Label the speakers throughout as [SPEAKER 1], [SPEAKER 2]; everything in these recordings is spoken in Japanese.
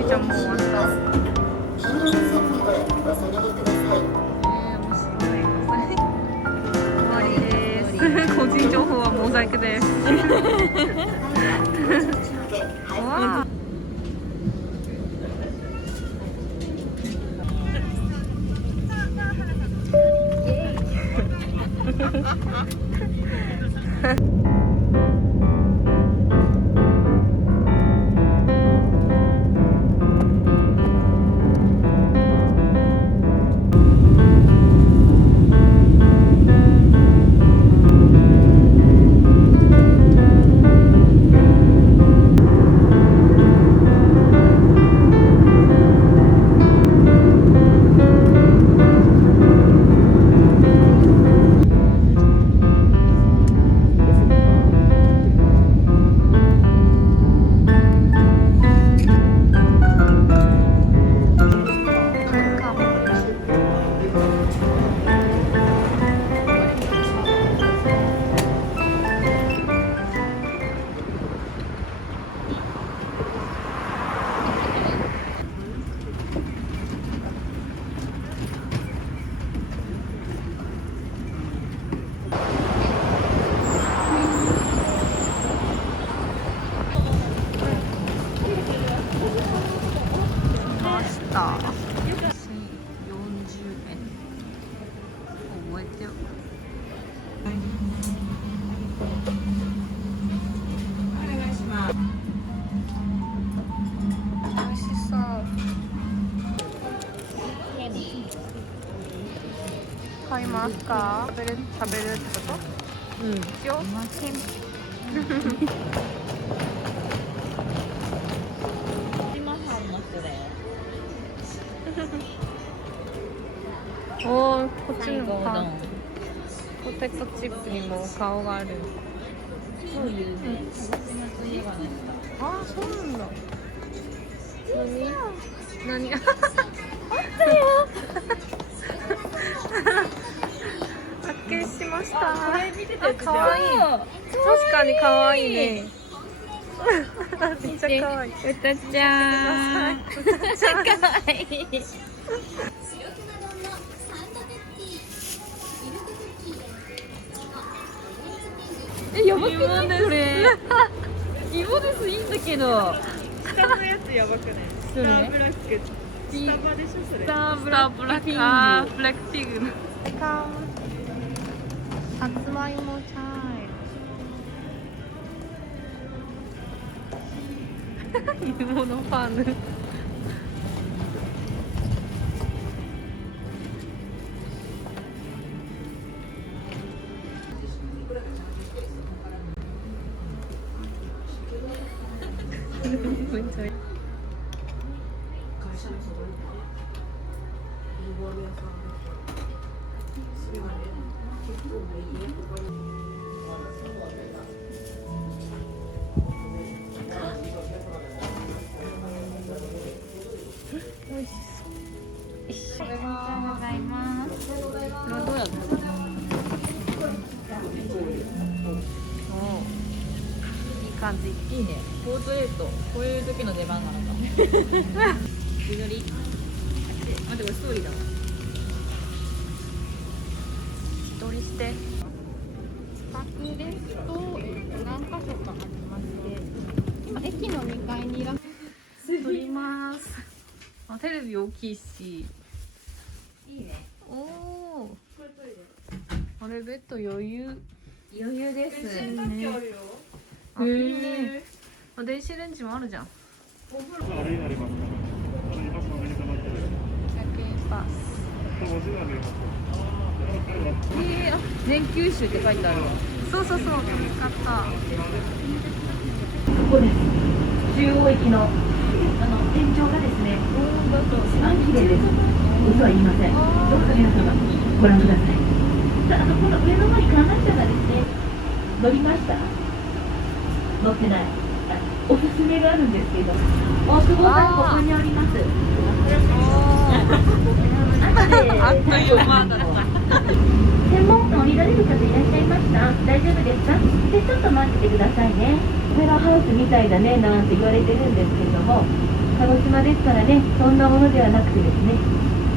[SPEAKER 1] ちゃんもう終わった。個人情報はモザイクです。た。買い。ますか？食べる食べるってこと？
[SPEAKER 2] うん
[SPEAKER 1] 一応。おお、こっち
[SPEAKER 2] 最後うど
[SPEAKER 1] の顔
[SPEAKER 2] ん
[SPEAKER 1] ポテトチップにも顔がある。
[SPEAKER 2] そういうねといえばね
[SPEAKER 1] ああ、そうなんだ。何？何？発見しました。
[SPEAKER 2] これ見てたやつじゃん
[SPEAKER 1] 可愛い確かに可愛いね。めっちゃ可愛い。
[SPEAKER 2] うたちゃんうたちゃんかわいえやばくない？これ。芋ですいいんだけど。
[SPEAKER 3] 下のやつやばくない？スターブラック。スタバでしょそれ。
[SPEAKER 2] スターブラック
[SPEAKER 1] ーブラックピグの。さつまいもチャイ。芋のパン。感じ。
[SPEAKER 2] いいねポートレートこう。いう。時の出番なのか自撮りあでもストーリーだ
[SPEAKER 1] 人して。
[SPEAKER 4] 企ですと、えーと何箇所かありまして今駅の2階にいらっ
[SPEAKER 1] 撮ります。あ、テレビ大きいし。
[SPEAKER 2] いいね
[SPEAKER 1] おお。あれベッド余裕。
[SPEAKER 2] 余裕です
[SPEAKER 1] ね。あ、電子レンジもあるじゃん。
[SPEAKER 5] あれになりますから。あれ今その上に溜まってる。
[SPEAKER 1] 100円パス。
[SPEAKER 5] え
[SPEAKER 2] 全九州って書いてあるわ
[SPEAKER 1] そうそうそう。よかった。
[SPEAKER 6] ここです。中央駅のあの天井がですね、一番綺麗です。嘘は言いません。どうか皆様ご覧ください。さあ、あのこの上の方に観覧車がですね、乗りました？乗ってない。あおすすめがあるんですけど、大久保さんここにあります。
[SPEAKER 1] あっという間だ
[SPEAKER 6] 専門の降りられる方いらっしゃいました。大丈夫ですか？でちょっと待っててくださいね。オペラハウスみたいだねなんて言われてるんですけれども。鹿児島ですからねそんなものではなくてですね。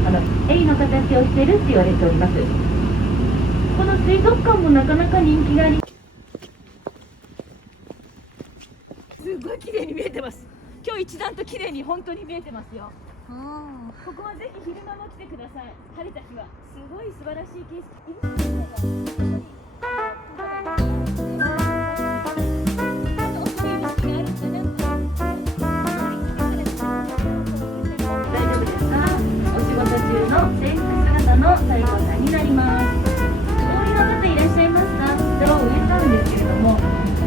[SPEAKER 6] あのエイの形をしてるって言われております。この水族館もなかなか人気があり。
[SPEAKER 2] すごい綺麗に見えてます。今日一段と綺麗に本当に見えてますよ。ここはぜひ昼間も来てください。晴れた日は。すごい素晴らしい景色。今
[SPEAKER 6] 大丈夫ですか？お仕事中の制服姿の最後さんになりますお降りの方いらっしゃいますかドアを植えたんですけれども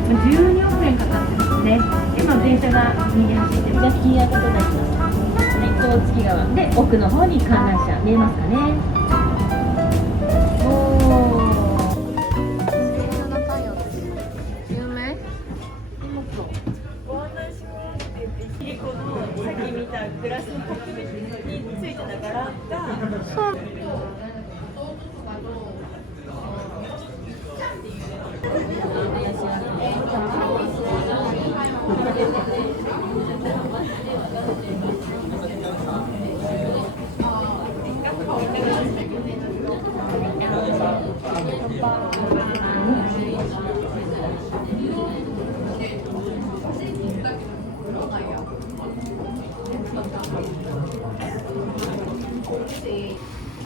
[SPEAKER 6] 12億円かかってますね今電車が右に走ってるじゃあ引き上げとなりますはいこう月川で奥の方に観覧車見えますかね。おー。
[SPEAKER 1] あ中よ有名
[SPEAKER 3] ご案内しますって言って、ひりこのさっき見たグラスのコップについてた柄が、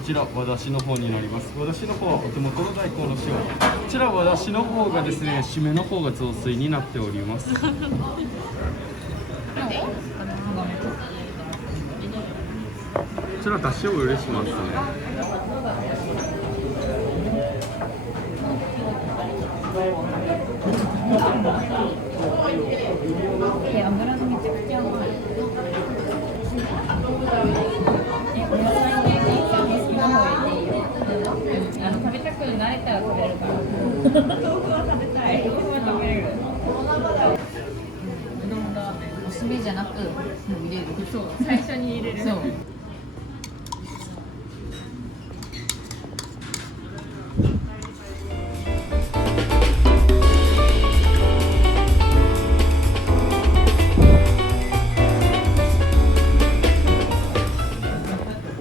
[SPEAKER 7] ちら和だしの方になります。和だしの方はお手元の大根の塩こちら和だしの方がですね締めの方が雑炊になっております。こちらだしを嬉しますね。
[SPEAKER 2] 油がめちゃくちゃうまい。